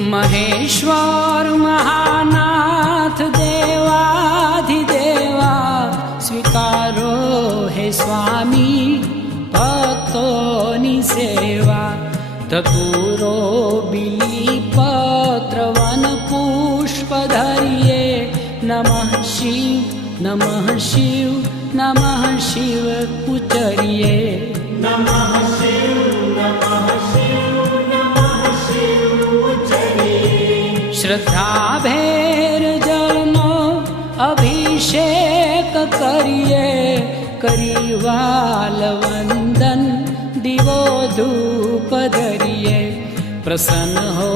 महेश्वर महानाथ देवाधिदेवा स्वीकारो हे स्वामी भक्तोनी सेवा। धतूरो बिलीपत्र वन पुष्प धरिये नमः शिव नमः शिव नमः शिव उच्चरिये। नमः शिव नमः शिव नमः शिव उच्चरिये। श्रद्धा भेर जलनो अभिषेक करिये करिवाल वंदन दिवो धूप धरिये। प्रसन्न हो